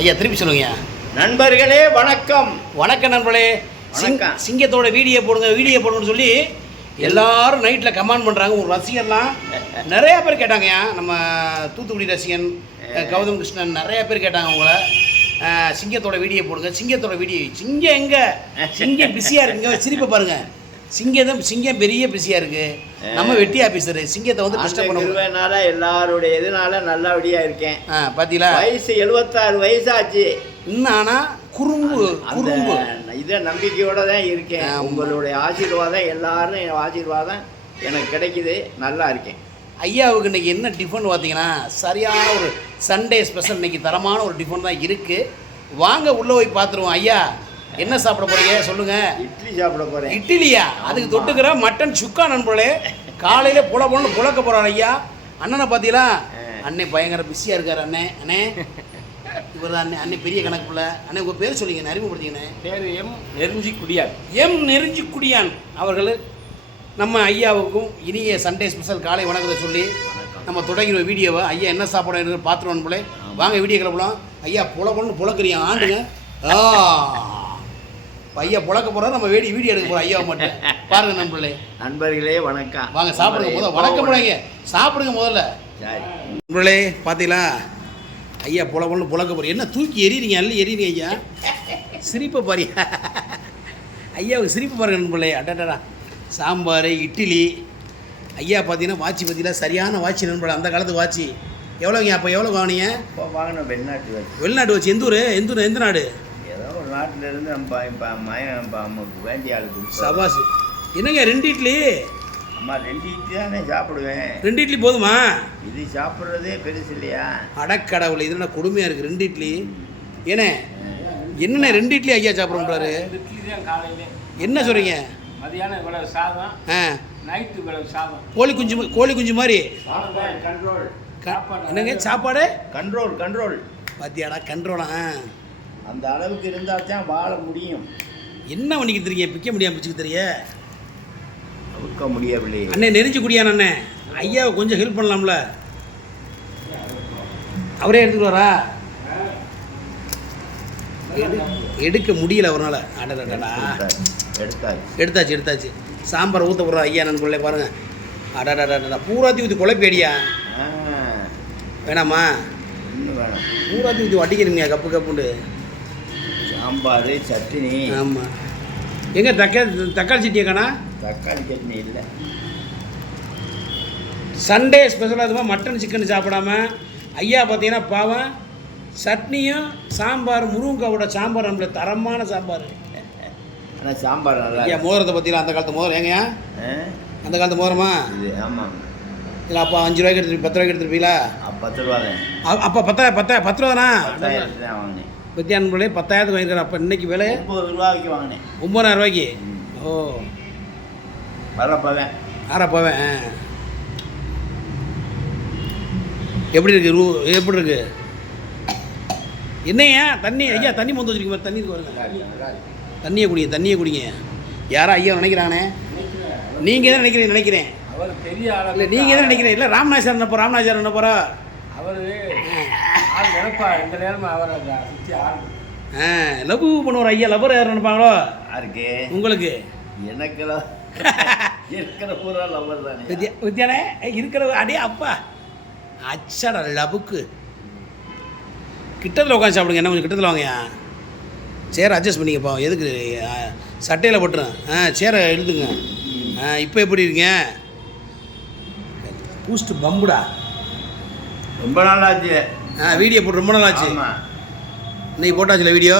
ஐயா திருப்பி சொல்லுங்க. நண்பர்களே வணக்கம். வணக்கம் நண்பர்களே. சிங்கத்தோட வீடியோ போடுங்கன்னு சொல்லி எல்லாரும் நைட்டில் கமெண்ட் பண்ணுறாங்க. ஒரு ரசிகர்லாம் நிறையா பேர் கேட்டாங்கய்யா. நம்ம தூத்துக்குடி ரசிகன் கௌதம் கிருஷ்ணன் நிறையா பேர் கேட்டாங்க உங்களை. சிங்கத்தோட வீடியோ போடுங்க. சிங்கம் எங்கே? சிங்கம் பிஸியாக இருக்குங்க. சிரிப்பை பாருங்கள். சிங்கம் பெரிய பிஸியாக இருக்குது. நம்ம வெட்டி ஆஃபீஸரு சிங்கத்தை வந்து கஷ்டம் பண்ணுறதுனால எல்லாருடைய இதனால நல்லபடியாக இருக்கேன். பார்த்தீங்களா? வயசு 76 வயசாச்சு இன்னும். ஆனால் குறும்பு இதை நம்பிக்கையோடு தான் இருக்கேன். உங்களுடைய ஆசீர்வாதம், எல்லாரும் ஆசீர்வாதம் எனக்கு கிடைக்குது. நல்லா இருக்கேன். ஐயாவுக்கு இன்றைக்கி என்ன டிஃபன் பார்த்தீங்கன்னா சரியான ஒரு சண்டே ஸ்பெஷல். இன்றைக்கி தரமான ஒரு டிஃபன் தான் இருக்குது. வாங்க உள்ளே போய் பார்த்துருவோம். ஐயா என்ன சாப்பிட போகிறீங்க சொல்லுங்கள். இட்லி சாப்பிட போகிறேன். இட்லியா? அதுக்கு தொட்டுக்கிற மட்டன் சுக்கா நண்பர்களே. காலையில் புழக்க போகிறார் ஐயா. அண்ணனை பார்த்தீங்களா? அண்ணே பயங்கர பிஸியாக இருக்கார். அண்ணே இவர் தான் அண்ணே பெரிய கணக்குள்ள. அண்ணே உங்கள் பேர் சொல்லிங்க, அறிமுகப்படுத்திங்கண்ணே. பேர் நெருஞ்சிக்குடியான். நெருஞ்சிக்குடியான் அவர்கள் நம்ம ஐயாவுக்கும் இனிய சண்டே ஸ்பெஷல் காலை வணக்கத்தை சொல்லி நம்ம தொடங்கிற வீடியோவை ஐயா என்ன சாப்பாடு பார்த்துருவோம் நண்பர்களே. வாங்க வீடியோ கிளப்பலாம். ஐயா புழக்கிறீங்க ஆண்டுங்க. ஐயா புழக்க போகிறோம். நம்ம வீடியோ எடுக்க போகிறோம். ஐயாவை மட்டும் பாருங்க நண்பர்களே. நண்பர்களே வணக்கம். வாங்க சாப்பிடுங்க. முதல்ல வணக்கம் போடாங்க, சாப்பிடுங்க முதல்ல. நண்பர்களே பார்த்தீங்களா? ஐயா புழக்க போகிறோம். என்ன தூக்கி எறிறீங்க? எறிறீங்க ஐயா. சிரிப்பை பாரு ஐயாவுக்கு சிரிப்பு பாருங்க நண்பர்களே. அடடா சாம்பார் இட்லி. ஐயா பார்த்தீங்கன்னா வாட்சி பார்த்தீங்களா? சரியான வாட்சி நண்பர்களே. அந்த காலத்து வாட்சி. எவ்வளோங்க? அப்போ எவ்வளோ வாங்கினீங்க? இப்போ வாங்கின வெளிநாட்டு வாட்சி. எந்த நாடு? நாட்டிலிருந்து நமக்கு வேண்டிய ஆளுக்கு. சபாஸ். என்னங்க 2 இட்லி? அம்மா 2 இட்லி தானே சாப்பிடுவேன். 2 இட்லி போதுமா? இது சாப்பிட்றதே பெருசு இல்லையா? அடக்கடவுளை, இது என்ன கொடுமையாக இருக்குது. 2 இட்லி ஏன்னே? என்னண்ணே 2 இட்லி ஐயா சாப்பிட்றோம்ன்றாரு. என்ன சொல்கிறீங்க? மதியானம் இவ்வளவு சாதம், நைட்டு இவ்வளவு சாதம். கோழி குஞ்சு மாதிரி. கண்ட்ரோல். என்னங்க சாப்பாடு? கண்ட்ரோல். பாத்தியாடா கண்ட்ரோலா? அந்த அளவுக்கு இருந்தால் தான் வாழ முடியும். என்ன பண்ணிக்கிட்டு இருக்கீங்க? பிக்க முடியாமல் பிடிச்சிக்கிட்டு தெரிய அவுக்க முடியவில்லை. அண்ணே நெறிஞ்சு குடியான் அண்ணே. ஐயாவை கொஞ்சம் ஹெல்ப் பண்ணலாம்ல? அவரே எடுத்துட்டு வரா? எடுக்க முடியல அவரால். அடடா எடுத்தாச்சு. சாம்பார் ஊற்ற போடுறா ஐயா நண்பர்களே பாருங்க. அடடா பூராத்தி ஊற்றி குழப்பி அடியா. வேணாமா? பூராத்தி ஊற்றி அடிக்கிறீங்க கப்புண்டு. சாம்பார் சட்னி. ஆமாம். எங்கே தக்காளி சட்னியை காணா? தக்காளி சட்னி இல்லை. சண்டே ஸ்பெஷலாக அதுவும் மட்டன் சிக்கன் சாப்பிடாம ஐயா பார்த்தீங்கன்னா பாவம் சட்னியும் சாம்பார் முருங்காவோட சாம்பார் நம்மள தரமான சாம்பார். ஆனால் சாம்பார் நல்லா. ஐயா மோதிரத்தை பார்த்தீங்களா? அந்த காலத்து மோதிரம். ஏங்கய்யா அந்த காலத்து மோதிரமா? ஆமாம். இல்லை அப்போ 5 ரூபாய்க்கு எடுத்துட்டு 10 ரூபாய்க்கு எடுத்துருப்பீங்களா? 10 ரூபா தான். அப்போ 10 ரூபா தானா? வாங்கினேன். வித்தியானே 10,000 வாங்கிக்கிறேன். அப்போ இன்னைக்கு விலை 9 ரூபாய்க்கு வாங்கினேன். 9,000 ரூபாய்க்கு. ஓ வரப்போவேன். போவேன். எப்படி இருக்கு? என்னையா தண்ணி? ஐயா தண்ணி மொந்து வச்சிருக்க மாதிரி தண்ணி வருங்க. தண்ணியை குடிங்க. யாரா ஐயா நினைக்கிறானே? நீங்கள் தான் நினைக்கிறேன். அவர் பெரிய ஆள் இல்லை, நீங்கள் தான் நினைக்கிறேன். இல்லை ராமநாதர் என்ன போகிறா? அவர் நினைப்பா இந்த நேரம் அவர் லவ் பண்ணுவார் ஐயா. லவ்வர் யார் நினைப்பாங்களோ? யாருக்கு? உங்களுக்கு. எனக்கு இருக்கிற பூரா லவ்வர் தானே. வித்தியானே இருக்கிற அடே அப்பா அச்சாடா லவ்வுக்கு. கிட்டத்தில் உட்காந்து சாப்பிடுங்க. என்ன கொஞ்சம் கிட்டத்தில் வாங்கயா. சேரை அட்ஜஸ்ட் பண்ணிங்கப்பா. எதுக்கு சட்டையில் போட்டுரும். சேரை எழுதுங்க. இப்போ எப்படி இருக்கீங்க? பூஸ்ட் பம்புடா. ரொம்ப நாள் ஆச்சு. வீடியோ போட்டு ரொம்ப நாள் ஆச்சு. இன்னைக்கு போட்டாச்சுல வீடியோ.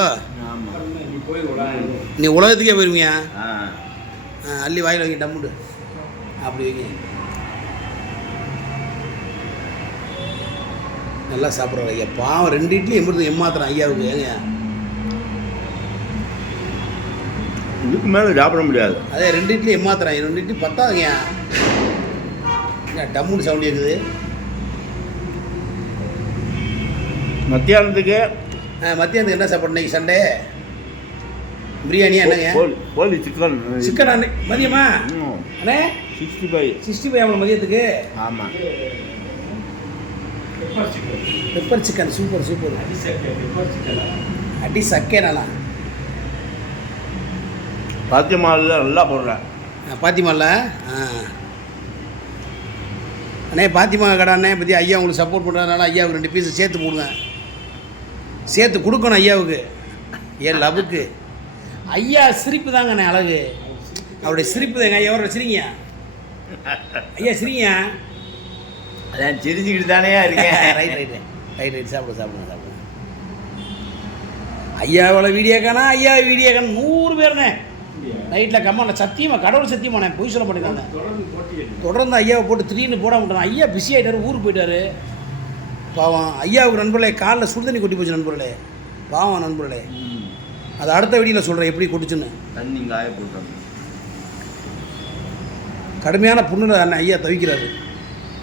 நீ உலகத்துக்கே போயிருவீங்க. அள்ளி வாயில் வைங்க டம்முடு. அப்படி வைங்க. நல்லா சாப்பிட்றாரு ஐயா. பாவம் 2 இட்லி ஏமாத்துறேன் ஐயாவுக்கு. ஏங்க இதுக்கு மேலே சாப்பிட முடியாது. அதே 2 இட்லி ஏமாத்துறேன். 2 இட்லி பத்தாதுங்கய்யா. டம்முன்னு சவுண்ட் இருக்குது. மத்தியானத்துக்கு என்ன சாப்பாடு இன்னைக்கு சண்டே? பிரியாணியா என்னங்க? கோழி சிக்கன் அண்ணே மதியமா? அண்ணே 65 அவ்வளோ மதியத்துக்கு. ஆமாம். Pepper chicken super super. அடி சக்கே நல்லா பாத்தியமாவில் நல்லா போடுறேன். பாத்திமாவில் அண்ணே பாத்திமா கடை அண்ணே பற்றி ஐயா உங்களுக்கு சப்போர்ட் பண்ணுறதுனால ஐயாவுக்கு 2 பீஸு சேர்த்து போடுங்க. சேர்த்து கொடுக்கணும் ஐயாவுக்கு. ஏன் லவ்வுக்கு ஐயா சிரிப்பு தாங்க அண்ணே அழகு. அவருடைய சிரிப்பு தாங்க. ஐயா எவ்வளோ சிரிங்க ஐயா சிரிங்க. அதான் சிரிச்சுக்கிட்டு தானே இருக்கேன். ரைட் ரைட்டு ரைட் ரைட் சாப்பிடுங்க சாப்பிடுங்க சாப்பிடுங்க. ஐயாவோட வீடியோ காணா ஐயா வீடியோ காண 100 பேர்ண்ணே நைட்டில் கம்மான சத்தியமாக கடவுள் சத்தியமாக நான் பொய் சொல்ல மாட்டேங்காங்க. தொடர்ந்து ஐயாவை போட்டு திடீர்னு போட மாட்டேன். ஐயா பிஸி ஆகிட்டார், ஊருக்கு போயிட்டார் பாவம். ஐயாவுக்கு நண்பர்களே காலில் சுடுதண்ணி கொட்டி போச்சு நண்பர்களே, பாவம் நண்பர்களே. அது அடுத்த வீடியோவில் சொல்கிறேன் எப்படி கொட்டுச்சுன்னு. தண்ணி காய போட்டோம். கடுமையான புண்ணில் அண்ணன் ஐயா தவிக்கிறாரு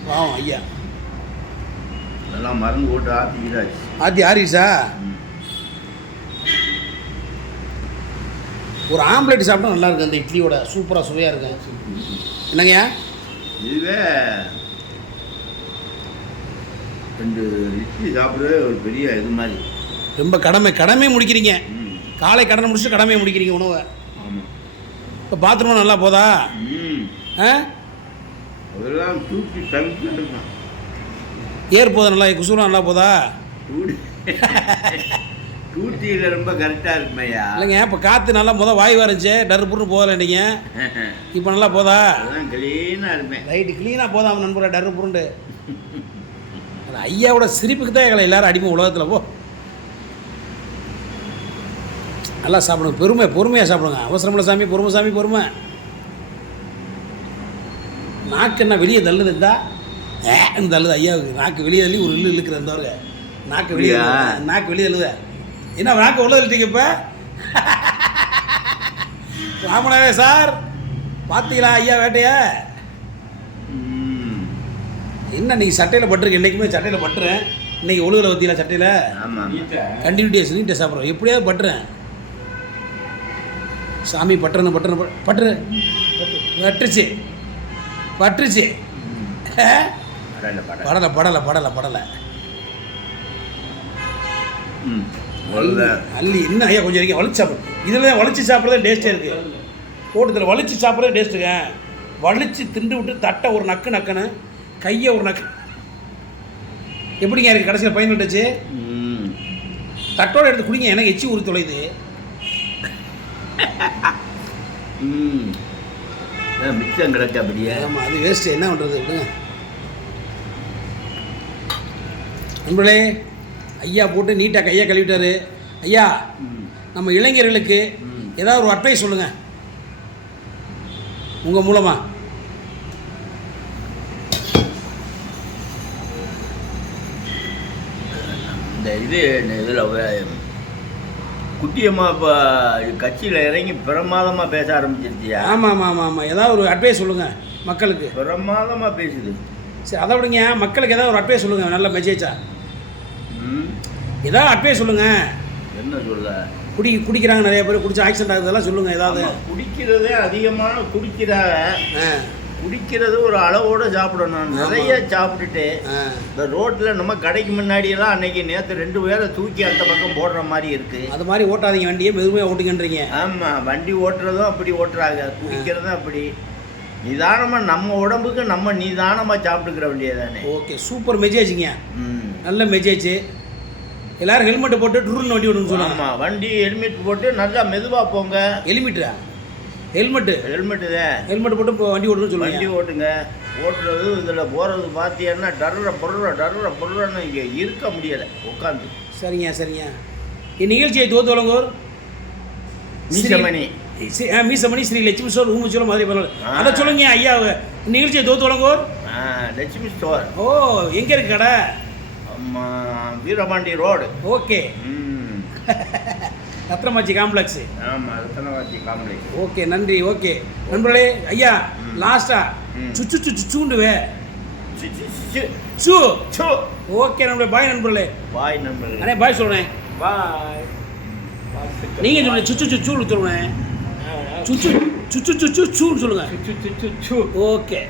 பாவம் ஐயா. எல்லாம் மருந்து போட்டு ஆற்றிக்கிறாச்சு. ஆத்தி ஆரிசா ஒரு ஆம்லேட் சாப்பிட்டா நல்லா இருக்கு. அந்த இட்லியோட சூப்பராக சுவையாக இருக்கு. என்னங்கய்யா இதுவே 2 இட்லி சாப்பிட்றதே ஒரு பெரிய இது மாதிரி. ரொம்ப கடமை முடிக்கிறீங்க. காலை கடனை முடிச்சுட்டு கடமையை முடிக்கிறீங்க உணவை. ஆமாம். இப்போ பாத்ரூம் நல்லா போதா? அதெல்லாம் தூக்கி தங்க ஏர் போதா நல்லா? குசூலாம் நல்லா போதா? டூட்டியில் ரொம்ப கரெக்டாக இருக்குமையா. இல்லைங்க இப்போ காற்று நல்லா வாய் வரைஞ்சி டர்புர்னு போதல நீங்கள். இப்போ நல்லா போதா? அதெல்லாம் க்ளீனாக இருப்பேன். ரைட்டு க்ளீனாக போதா அவன் நண்பரை டர்புருண்டு. அது ஐயாவோட சிரிப்புக்கு தான் எங்களை எல்லோரும் அடிமை உலகத்தில். போ நல்லா சாப்பிடுங்க. பொறுமையாக சாப்பிடுங்க. அவசரமில்ல சாமி, பொறுமை. நாக்கு என்ன வெளியே தள்ளுது இருந்தா தள்ளுது ஐயாவுக்கு. நாக்கு வெளியே தள்ளி ஒரு இழுக்கிற இருந்தவருங்க. நாக்கு வெளியே தள்ளுத. என்ன நாக்கு உள்ள தள்ளிட்டீங்க இப்போ? ராமனாவே சார் பார்த்தீங்களா ஐயா வேட்டைய? என்ன நீங்கள் சட்டையில் பட்டுருக்கு? என்றைக்குமே சட்டையில் பட்டுறேன். இன்றைக்கி ஒழுகில் வத்தீங்களா சட்டையில்? கண்டினியூட்டியஸ் நீட்டாக சாப்பிட்றோம். எப்படியாவது பட்டுறேன் சாமி. பட்டுருச்சு படலை அள்ளி இன்னும் ஐயா கொஞ்சம் வரைக்கும் வலிச்சு சாப்பிடு. இதில் தான் வலிச்சு சாப்பிட்றதே டேஸ்ட்டே இருக்குது. தோட்டத்தில் வலிச்சு சாப்பிட்றதே டேஸ்ட்டுங்க. வலிச்சு திண்டு விட்டு தட்டை ஒரு நக்குன்னு கையை ஒரு நக்கு எப்படிங்க இருக்குது கடைசியில் பயன்பட்டுச்சு. தட்டோடு எடுத்து குடிங்க. எனக்கு எச்சி ஊறி தொலையுது. மிச்சம் கிடக்கு அப்படியே. ஆமாம் அது வேஸ்ட்டு. என்ன பண்ணுறது விடுங்க நண்பர்களே. ஐயா போட்டு நீட்டாக கையை கழுவிட்டாரு. ஐயா நம்ம இளைஞர்களுக்கு ஏதாவது ஒரு அட்வைஸ் சொல்லுங்கள் உங்கள் மூலமாக. இந்த இதில் குட்டியம்மா இப்போ கட்சியில் இறங்கி பிரமாதமாக பேச ஆரம்பிச்சிருச்சியா? ஆமாம். ஏதாவது ஒரு அட்வைஸ் சொல்லுங்கள் மக்களுக்கு. பிரமாதமாக பேசுது. சரி அதை விடுங்க. மக்களுக்கு ஏதாவது ஒரு அட்வைஸ் சொல்லுங்கள். நல்ல மெசேஜா ஏதாவது அட்வைஸ் சொல்லுங்கள். என்ன சொல்ல? குடிக்கிறாங்க நிறைய பேர். குடிச்சு ஆக்சிடென்ட் ஆகுதெல்லாம் சொல்லுங்கள் ஏதாவது. குடிக்கிறதே அதிகமாக குடிக்கிறது ஒரு அளவோடு சாப்பிடணும். நிறைய சாப்பிட்டுட்டு இந்த ரோட்டில் நம்ம கடைக்கு முன்னாடியெல்லாம் அன்னைக்கு நேற்று 2 பேரை தூக்கி அந்த பக்கம் போடுற மாதிரி இருக்குது. அது மாதிரி ஓட்டாதீங்க வண்டியை, மெதுமையாக ஓட்டுங்கன்றீங்க. ஆமாம், வண்டி ஓட்டுறதும் அப்படி ஓட்டுறாங்க, குடிக்கிறதும் அப்படி. நிதானமாக நம்ம உடம்புக்கு நம்ம நிதானமாக சாப்பிட்டுக்கிற வேண்டியதானே. ஓகே சூப்பர் மெசேஜுங்க. நல்ல மெசேஜ். எல்லோரும் ஹெல்மெட்டை போட்டு ட்ரூன்னு வண்டி ஓட்டுன்னு சொல்லுவாங்க. ஆமாம், வண்டி ஹெல்மெட் போட்டு நல்லா மெதுவாக போங்க. ஹெல்மெட்டு தான் ஹெல்மெட் போட்டு வண்டி ஓட்டுன்னு சொல்லுவாங்க. வண்டி ஓட்டுங்க. ஓட்டுறது இதில் போகிறது பார்த்தீங்கன்னா டர்ற பொருள்னு இங்கே இருக்க முடியலை உட்காந்து. சரிங்க. இந்நிகழ்ச்சியை தோத்து வழங்குவோர் மீசமணி ஸ்ரீ லட்சுமி ஸ்டோர் ஊமுச்சோளம் மதுரை பரவாயில்ல. அதை சொல்லுங்க ஐயா. நிகழ்ச்சியை தோத்து வழங்குவோர் லட்சுமி ஸ்டோர். ஓ எங்கே இருக்கு கடை? வீரபாண்டி ரோடு. ஓகே. ரத்னமாச்சி காம்ப்ளெக்ஸ். ஆமாம், ரத்னமாச்சி காம்ப்ளெக்ஸ். ஓகே நன்றி. ஓகே நண்பர்களே. ஐயா லாஸ்டா சுண்டுவே ஓகே நண்பர்களே. பாய் நண்பர்களே. அண்ணே பாய் சொல்கிறேன். பாய். நீங்கள் சொல்லுங்கள். சுச்சு சொல்லுவேன். சுச்சு சூன்னு சொல்லுங்கள். ஓகே.